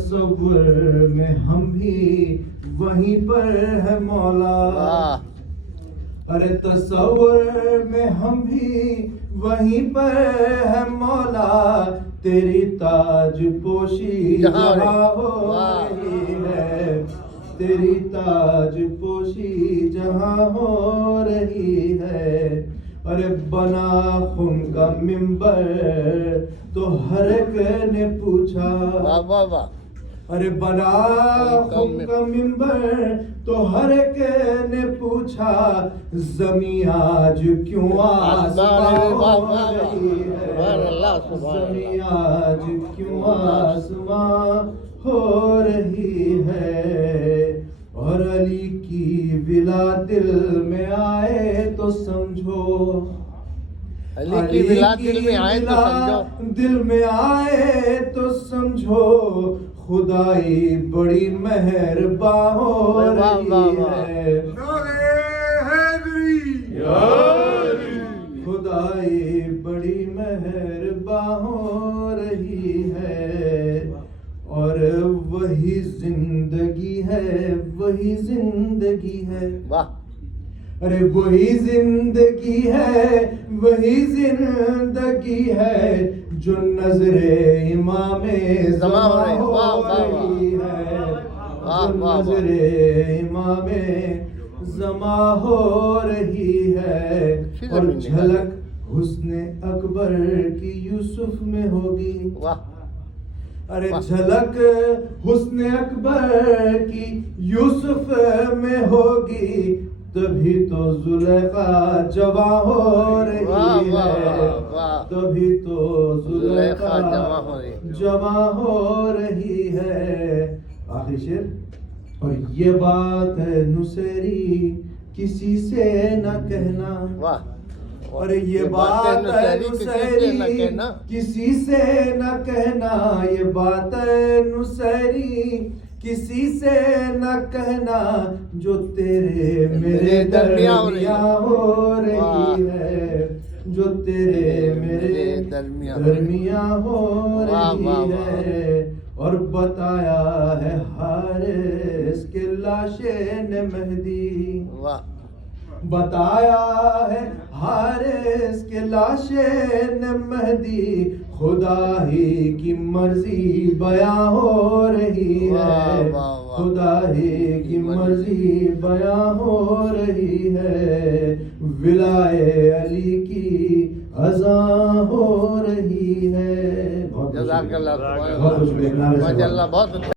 تصور میں ہم بھی وہیں پر ہے مولا. ارے تصور میں ہم بھی وہیں پر ہے مولا. تیری تاج پوشی جہاں ہو رہی ہے. تیری تاج پوشی جہاں ہو رہی ہے. ارے بنا خم کا ممبر تو ہر ایک نے پوچھا. ارے بنا خم کا ممبر تو ہر ایک نے پوچھا. زمین آج کیوں آسمان ہو رہی ہے. زمین آج کیوں آسمان ہو رہی ہے. اور علی کی ولا دل میں آئے تو سمجھو. علی کی ولا دل میں آئے تو سمجھو. دل میں آئے تو سمجھو. خدائی بڑی مہربان ہو رہی ہے. خدائی بڑی مہربان ہو رہی ہے. اور وہی زندگی ہے, وہی زندگی ہے. ارے وہی زندگی ہے, وہی زندگی ہے جو نظر امام زمان ہو رہی ہے. جو نظر امام زمان ہو رہی ہے. اور جھلک حسن اکبر کی یوسف میں ہوگی. ارے جھلک حسن اکبر کی یوسف میں ہوگی. تبھی تو زلیخا جواں ہو رہی ہے. تبھی تو زلیخا جواں ہو رہی ہے. آخری شعر. اور یہ بات ہے نصیری کسی سے نہ کہنا. اور یہ بات ہے نصیری کسی سے نہ کہنا. یہ بات ہے نصیری کسی سے نہ کہنا. جو تیرے میرے درمیان ہو رہی ہے. جو تیرے میرے درمیان ہو رہی ہے. اور بتایا ہے حارث کے لاشے نے مہدی. بتایا ہے حارث کے لاشے نے مہدی. خدا ہی کی مرضی بیاں ہو رہی ہے. خدا ہی کی مرضی بیاں ہو رہی ہے. ولائے علی کی اذان ہو رہی ہے. جزاک اللہ. بہت